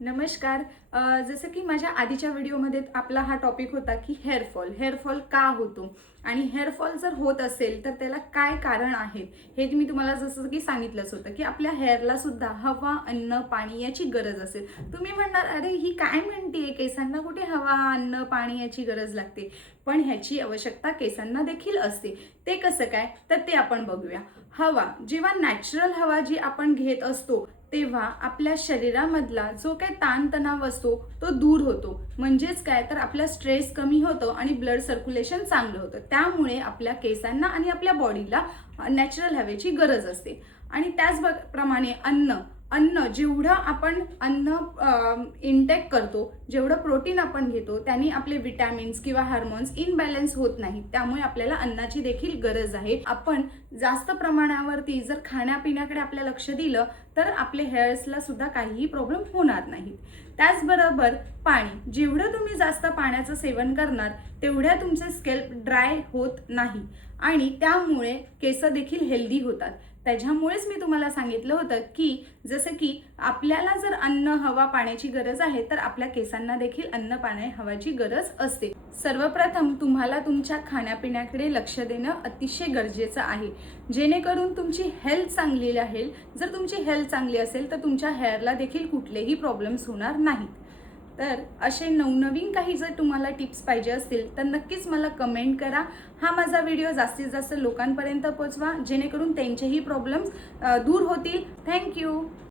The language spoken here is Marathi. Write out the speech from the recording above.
नमस्कार. जसं की माझ्या आधीच्या व्हिडिओमध्ये आपला हा टॉपिक होता की हेअरफॉल का होतो आणि हेअरफॉल जर होत असेल तर त्याला काय कारण आहेत हे मी तुम्हाला जसं की सांगितलंच होतं की आपल्या हेअरला सुद्धा हवा, अन्न, पाणी याची गरज असेल. तुम्ही म्हणणार अरे ही काय म्हणते, केसांना कुठे हवा, अन्न, पाणी याची गरज लागते. पण ह्याची आवश्यकता केसांना देखील असते. ते कसं काय तर ते आपण बघूया. हवा, जेव्हा नॅचरल हवा जी आपण घेत असतो तेव्हा आपल्या शरीरामधला जो काही ताणतणाव असतो तो दूर होतो. म्हणजेच काय तर आपला स्ट्रेस कमी होतो आणि ब्लड सर्क्युलेशन चांगलं होतं. त्यामुळे आपल्या केसांना आणि आपल्या बॉडीला नॅचरल हवेची गरज असते. आणि त्याचप्रमाणे अन्न जेवढं आपण अन्न इनटेक करतो, जेवढं प्रोटीन आपण घेतो त्याने आपले विटॅमिन्स किंवा हार्मोन्स इनबॅलन्स होत नाहीत. त्यामुळे आपल्याला अन्नाची देखील गरज आहे. आपण जास्त प्रमाणावरती जर खाण्यापिण्याकडे आपलं लक्ष दिलं तर आपले हेअर्सला सुद्धा काहीही प्रॉब्लेम होणार नाहीत. त्याचबरोबर पाणी, जेवढं तुम्ही जास्त पाण्याचं सेवन करणार तेवढ्या तुमचे स्कॅल्प ड्राय होत नाही आणि त्यामुळे केस देखील हेल्दी होतात. त्याच्यामुळेच मी तुम्हाला सांगितलं होतं की जसं की आपल्याला जर अन्न, हवा, पाण्याची गरज आहे तर आपल्या केसांना देखील अन्न, पाणी, हवाची गरज असते. सर्वप्रथम तुम्हाला तुमच्या खाण्यापिण्याकडे लक्ष देणं अतिशय गरजेचं आहे, जेणेकरून तुमची हेल्थ चांगली राहील. जर तुमची हेल्थ चांगली असेल तर तुमच्या हेअरला देखील कुठलेही प्रॉब्लेम्स होणार नाहीत. तर असे नवनवीन काही जर तुम्हाला टिप्स पाहिजे असतील तर नक्कीच मला कमेंट करा. हा माझा व्हिडिओ जास्तीत जास्त लोकांपर्यंत पोहोचवा, जेणेकरून त्यांचेही प्रॉब्लेम्स दूर होतील. थँक्यू.